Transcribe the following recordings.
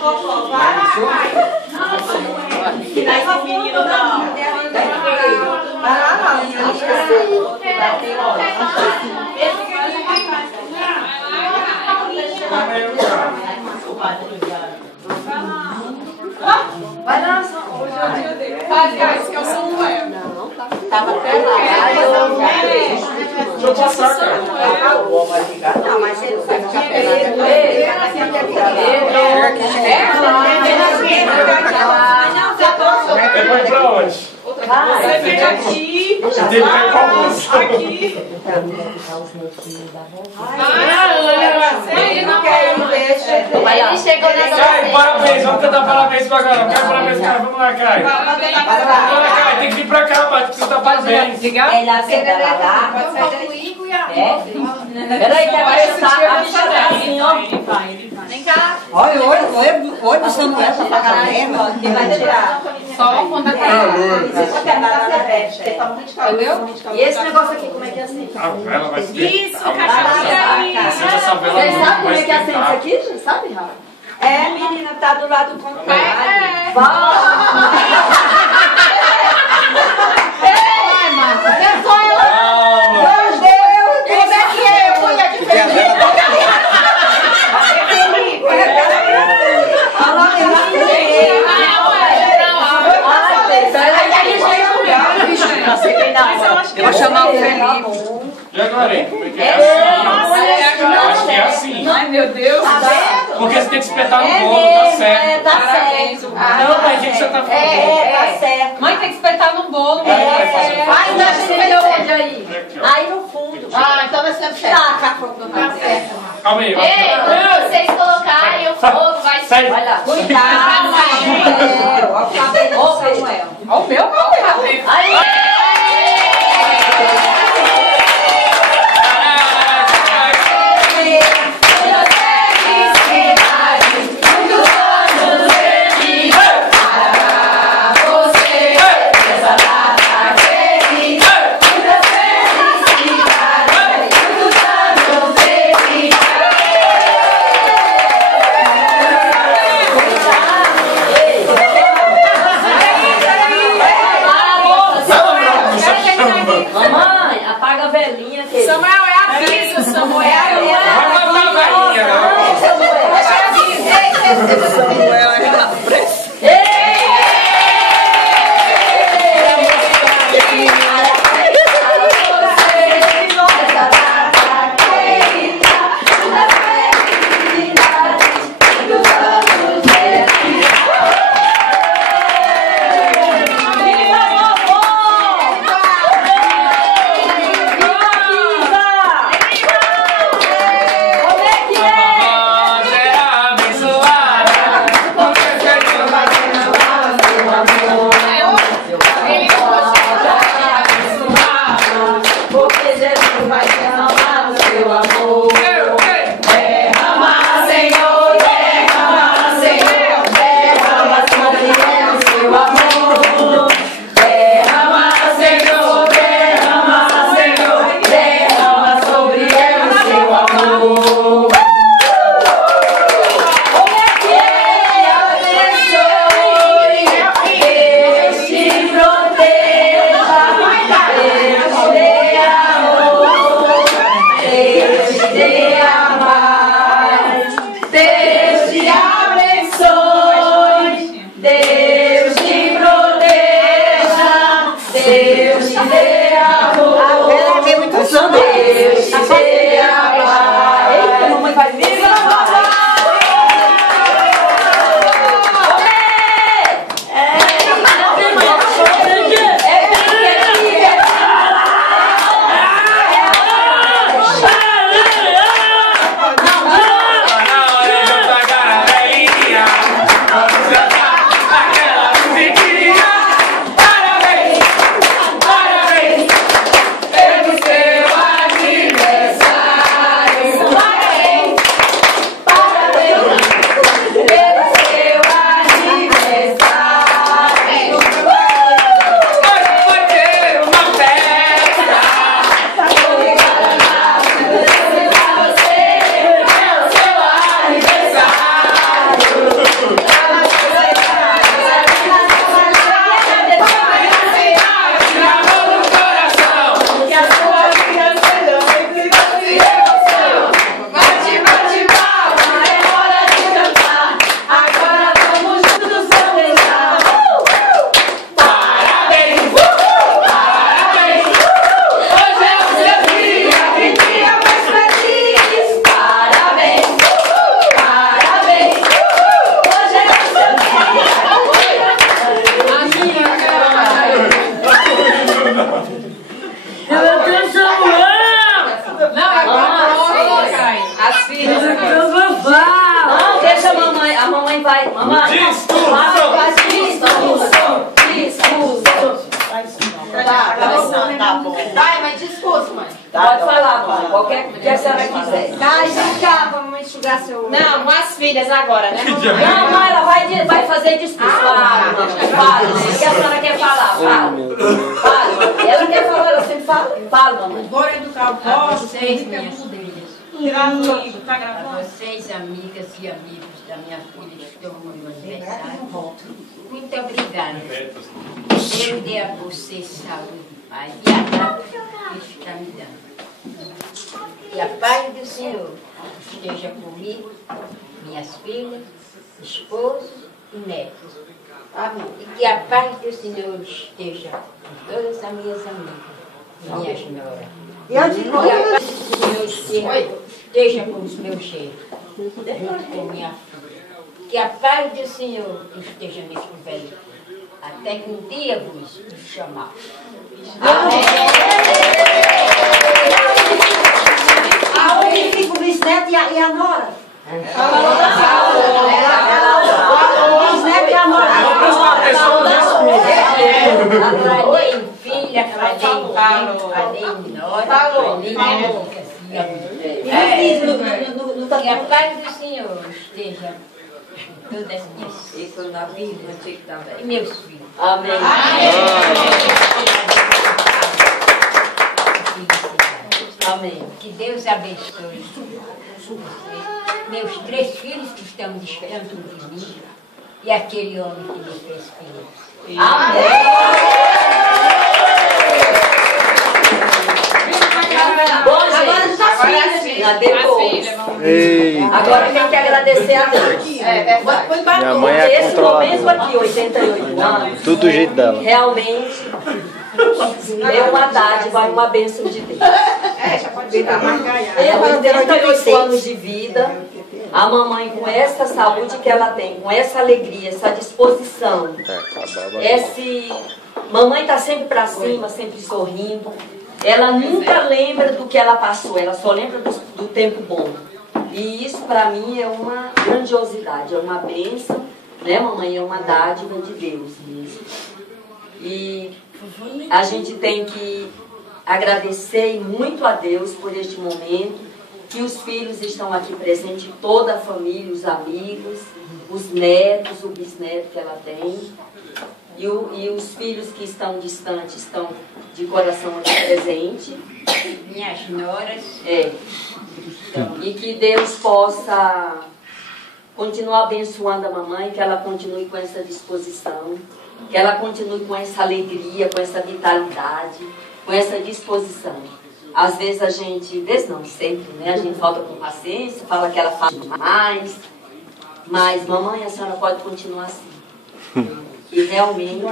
Vai lá, que daí o menino não. Vai lá, não. Vai lá, hoje é o dia dele. Aliás, que é o Samuel. Não, tá. Tava pelado. Deixa eu passar, cara. Não, mas ele vai ficar pelado. Depois pra onde? Você vem aqui. Tem que ver qual posição. Aqui. Ele não quer ir, deixa. Aí ele chegou nessa. Caio, parabéns. Vamos cantar parabéns pra galera. Caio, parabéns, cara. Vamos lá, Caio. Vamos lá, Caio. Tem que vir pra cá, pai. Precisa dar parabéns. Ele acerta lá. Peraí, que a bicha tá assim, ó. Vem cá. Olha, oi do Samuel, tá pagando mesmo. Quem vai tirar? Só conta com Entendeu? E esse negócio aqui, como é que é assim? A vela vai se Isso, Calma, caixinha. Acende essa vela. Vocês não sabem como vai é que acende isso esquentar. aqui? Vocês sabem, Rafa? É, menina, tá do lado contrário. Vai, Marta. É só ela. Calma. Meu Deus, como é que é? Eu fui aqui feliz. Vou chamar o Felipe. E agora, hein? Como é que é assim? Eu acho que é assim. Ai, meu Deus. Porque você tem que espetar no bolo, tá certo. Tá Parabéns. certo. Não, mas o que você tá falando? Tá certo. Mãe tem que espetar no bolo. Vai, dá entendeu onde aí? Aqui, ó. Aí no fundo. Ah, então vai ser certo. Tá, café. Calma aí. Ei, quando vocês colocarem o fogo, vai Sai. Vai lá. Cuidado, Samuel. Olha o cabelo do Samuel. Olha o meu cabelo. Aí. Mamãe, apaga a velhinha aqui. Samuel, é aviso, Samuel. Vai matar a velhinha, né? Samuel é a pressa. Você é abençoada. mamãe vai. Mamãe. Discurso. Tá bom. Vai, mas discurso, mãe. Pode falar, mãe. Qualquer que a senhora quiser. Vai enxugar pra mamãe enxugar seu... Não, com as filhas agora, né? Não, mãe, ela vai fazer discurso. Fala, mamãe. Fala. O que a senhora quer falar? Fala. Fala. Ela quer falar, ela sempre fala. Fala, mamãe. Vou educar o povo. Vocês, minhas filhas. Tá gravando? A vocês, amigas e amigos da minha filha que estão no meu aniversário. Muito obrigada. Deus dê a vocês saúde, paz e a graça que Ele está me dando. E a paz do Senhor esteja comigo, minhas filhas, esposos e netos. Amém. E que a paz do Senhor esteja com todas as minhas amigas, minhas noras. E a paz do Senhor esteja com os meus cheios, junto com minha filha. Que a paz do Senhor esteja nesse velho, até que um dia vos chamar. Amém. Aonde fica o bisneto e a nora? O bisneto e a nora. Falei em filha, falei em pai, falei em nora, falei em que a paz do Senhor esteja com todas as minhas e meus filhos. Amém. Amém. Que Deus abençoe meus 3 filhos que estão distante de mim e aquele homem que me fez filho. Bom, gente, Agora depois. Ei, Agora tem que agradecer a Deus. minha mãe é Esse momento controladora. aqui, 88 anos, Tudo do jeito dela. realmente é uma dádiva e uma bênção de Deus. É 88 anos de vida, a mamãe com essa saúde que ela tem, com essa alegria, essa disposição. Mamãe está sempre para cima, sempre sorrindo. Ela nunca lembra do que ela passou, ela só lembra do tempo bom. E isso para mim é uma grandiosidade, é uma bênção, né, mamãe? É uma dádiva de Deus mesmo. E a gente tem que agradecer muito a Deus por este momento, que os filhos estão aqui presentes, toda a família, os amigos, os netos, o bisneto que ela tem. E os filhos que estão distantes estão de coração aqui presente. Minhas noras. E que Deus possa continuar abençoando a mamãe, que ela continue com essa disposição, que ela continue com essa alegria, com essa vitalidade, com essa disposição. Às vezes não, sempre, né? A gente falta com paciência, fala que ela fala demais, mas mamãe, a senhora pode continuar assim. E realmente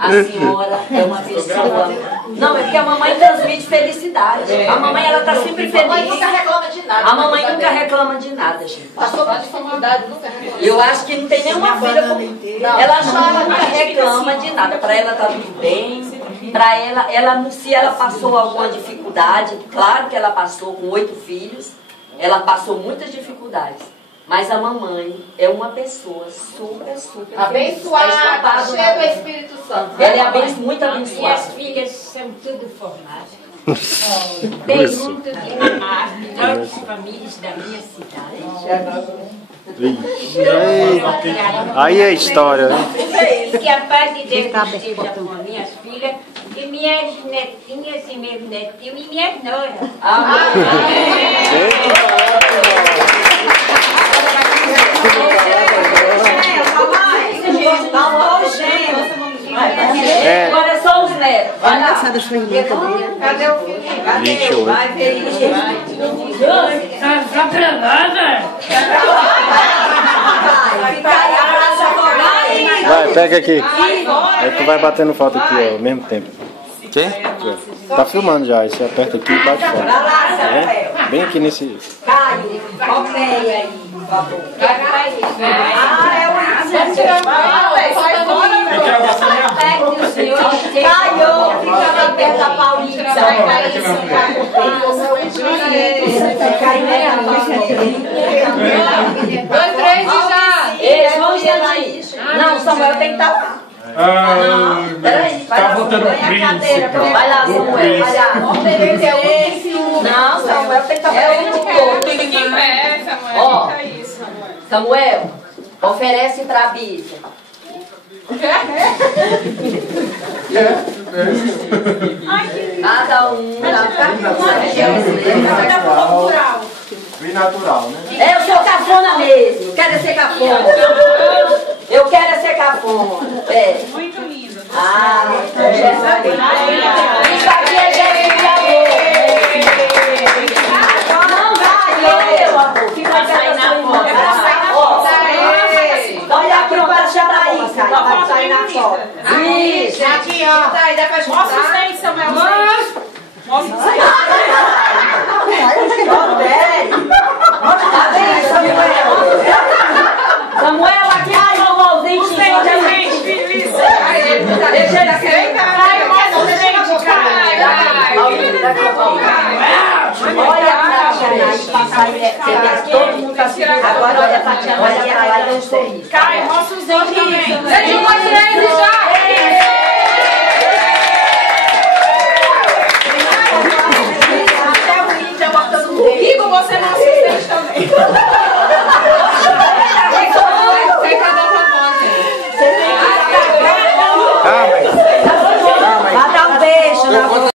a senhora é uma pessoa... Não, é porque a mamãe transmite felicidade. A mamãe, ela está sempre feliz. A mamãe nunca reclama de nada. A mamãe nunca reclama de nada, gente. Passou por dificuldade, nunca reclama. Eu acho que não tem nenhuma filha como... Ela nunca reclama de nada. Para ela está tudo bem. Para ela, se ela passou alguma dificuldade, claro que ela passou com 8 filhos, ela passou muitas dificuldades. Mas a mamãe é uma pessoa super abençoada, cheia do Espírito Santo. Ela é muito abençoada. Minhas filhas são tudo formadas. Tem muito de as melhores famílias da minha cidade. Aí é história, né? Que a paz de Deus esteja com minhas filhas e minhas netinhas e meus netinhos e minhas noras. Agora é só os netos. Vai lá. Cadê o filhinho? 28. Vai, Feliz. Tá pra nada? Vai, pega aqui. Aí tu vai batendo foto aqui, ó, ao mesmo tempo. Quem? Tá filmando já, aí você aperta aqui e bate foto. Tá vendo? Bem aqui nesse... Caio, comeia aí, por favor. É o sai fora, Aqui, o Senhor Caio, fica lá perto da Paulita. Dois, três e já! Samuel tem que estar lá. Peraí, tá voltando o príncipe. Vai lá, Samuel, vai lá. Não, Samuel tem que estar lá. Ó, Samuel, oferece pra Bíblia. Cada um na Bem natural, né? Eu sou cafona mesmo, quero ser cafona. Eu quero ser cafona. É. Muito lindo. Ah, isso aqui é gesto de amor. Não vai, meu amor. Fica sair na foto. Olha aqui pra chamar aí, Caio, pra sair na foto. Isso. Aqui, ó. Mostra os dentes, Samuel. Mostra os dentes. Tá bem, Samuel? Samuel, aqui vai salvar os dentes. Os dentes, isso. Deixa ele ser. Mostra os dentes, Olha pra Tatiana aí, passar aí. Todo mundo tá se vendo. Agora olha pra Tatiana, olha pra lá e dá um sorriso. Caio, mostra os dentes também. Gente, mostra eles já. Até o Índia botando o Rigo, você não assistente também.